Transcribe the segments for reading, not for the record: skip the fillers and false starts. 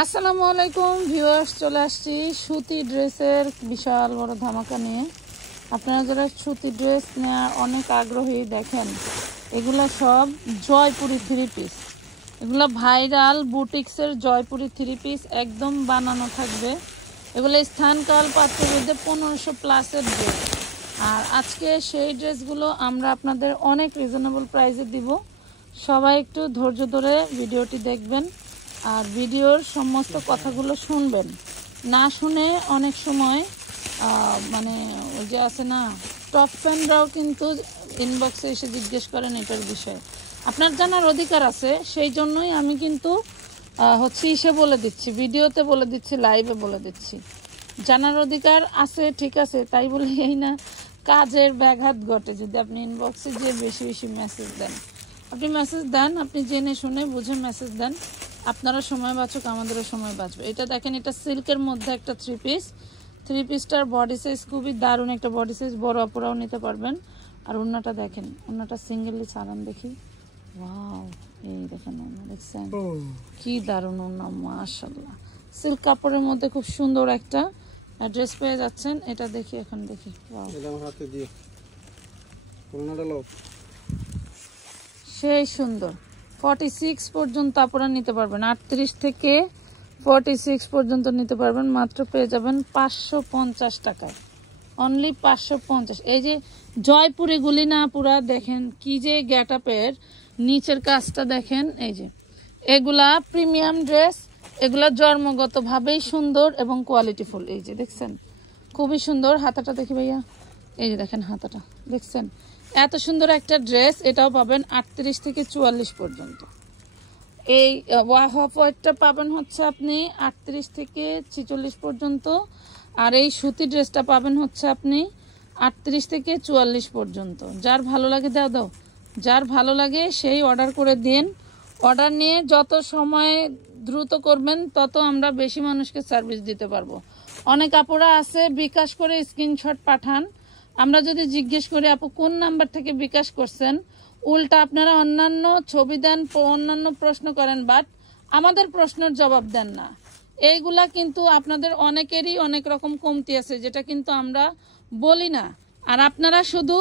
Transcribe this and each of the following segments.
আসসালামু আলাইকুম ভিউয়ার্স, চলে আসছি সুতি ড্রেসের বিশাল বড় ধামাকা নিয়ে। আপনারা যারা সুতি ড্রেস নেওয়ার অনেক আগ্রহী, দেখেন এগুলা সব জয়পুরি থ্রি পিস। এগুলা ভাইরাল বুটিক্সের জয়পুরি থ্রি পিস, একদম বানানো থাকবে। এগুলো স্থানকাল পাত্রভেদে 1500+ ড্রেস। আর আজকে সেই ড্রেসগুলো আমরা আপনাদের অনেক রিজনেবল প্রাইসে দিব। সবাই একটু ধৈর্য ধরে ভিডিওটি দেখবেন আর ভিডিওর সমস্ত কথাগুলো শুনবেন। না শুনে অনেক সময় মানে ওই যে আছে না, টপ ফ্যানরাও কিন্তু ইনবক্সে এসে জিজ্ঞেস করেন এটার বিষয়ে। আপনার জানার অধিকার আছে, সেই জন্যই আমি কিন্তু ইসে বলে দিচ্ছি, ভিডিওতে বলে দিচ্ছি, লাইভে বলে দিচ্ছি। জানার অধিকার আছে, ঠিক আছে, তাই বলে এই না কাজের ব্যাঘাত ঘটে যদি আপনি ইনবক্সে যে বেশি বেশি মেসেজ দেন। আপনি মেসেজ দেন, আপনি জেনে শুনে বুঝে মেসেজ দেন। আপনারা সময় বাঁচুক, আমাদেরও সময় বাঁচবে। এটা দেখেন, এটা সিল্কের মধ্যে একটা থ্রি পিসটার বডি সাইজ খুবই দারুণ একটা বডি সাইজ, বড় অপরাও নিতে পারবেন। আর ওড়নাটা দেখেন, ওড়নাটা সিঙ্গেলি ছাড়ান দেখি। ওয়াও, এই দেখেন ওড়না, দেখছেন কি দারুণ ওড়না, মাশাআল্লাহ। সিল্ক কাপড়ের মধ্যে খুব সুন্দর একটা ড্রেস পেয়ে যাচ্ছেন। এটা দেখি, এখন দেখি। ওয়াও, সেই সুন্দর। 46 পর্যন্ত আপনারা নিতে পারবেন, 38 থেকে 46 পর্যন্ত নিতে পারবেন। মাত্র পেয়ে যাবেন 550 টাকায়, অনলি 550। এই যে জয়পুরি গুলি না, পুরা দেখেন কি যে গেট আপের, নিচের কাজটা দেখেন। এই যে এগুলা প্রিমিয়াম ড্রেস, এগুলা জন্মগতভাবেই সুন্দর এবং কোয়ালিটিফুল। এই যে দেখছেন খুবই সুন্দর। হাতাটা দেখি ভাইয়া, এই যে দেখেন হাতাটা দেখছেন, এত সুন্দর একটা ড্রেস। এটাও পাবেন 38 থেকে 44 পর্যন্ত। এই হাফ হোয়াইটটা পাবেন হচ্ছে আপনি 38 থেকে 46 পর্যন্ত। আর এই সুতি ড্রেসটা পাবেন হচ্ছে আপনি 38 থেকে 44 পর্যন্ত। যার ভালো লাগে দাও, যার ভালো লাগে সেই অর্ডার করে দিন। অর্ডার নিয়ে যত সময় দ্রুত করবেন, তত আমরা বেশি মানুষকে সার্ভিস দিতে পারবো। অনেক আপুরা আছে বিকাশ করে স্ক্রিনশট পাঠান, আমরা যদি জিজ্ঞেস করি আপু কোন নাম্বার থেকে বিকাশ করছেন, উল্টা আপনারা অন্যান্য ছবি দেন, অন্যান্য প্রশ্ন করেন, বাট আমাদের প্রশ্নের জবাব দেন না। এইগুলা কিন্তু আপনাদের অনেকেরই অনেক রকম কমতি আছে, যেটা কিন্তু আমরা বলি না। আর আপনারা শুধু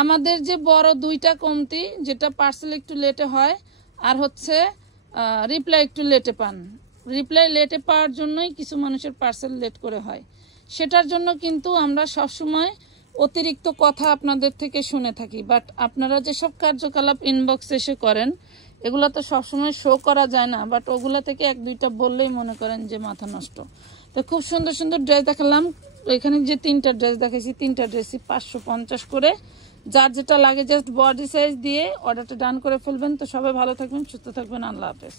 আমাদের যে বড় দুইটা কমতি, যেটা পার্সেল একটু লেটে হয় আর হচ্ছে রিপ্লাই একটু লেটে পান। রিপ্লাই লেটে পাওয়ার জন্যই কিছু মানুষের পার্সেল লেট করে হয়। সেটার জন্য কিন্তু আমরা সবসময় অতিরিক্ত কথা আপনাদের থেকে শুনে থাকি। বাট আপনারা যেসব কার্যকলাপ ইনবক্স এসে করেন, এগুলো তো সবসময় শো করা যায় না, বাট ওগুলা থেকে এক দুইটা বললেই মনে করেন যে মাথা নষ্ট। তো খুব সুন্দর সুন্দর ড্রেস দেখালাম। এখানে যে 3টা ড্রেস দেখাইছি, 3টা ড্রেসই 550 করে। যার যেটা লাগে জাস্ট বডি সাইজ দিয়ে অর্ডারটা ডান করে ফেলবেন। তো সবাই ভালো থাকবেন, সুস্থ থাকবেন, আল্লাহ হাফেজ।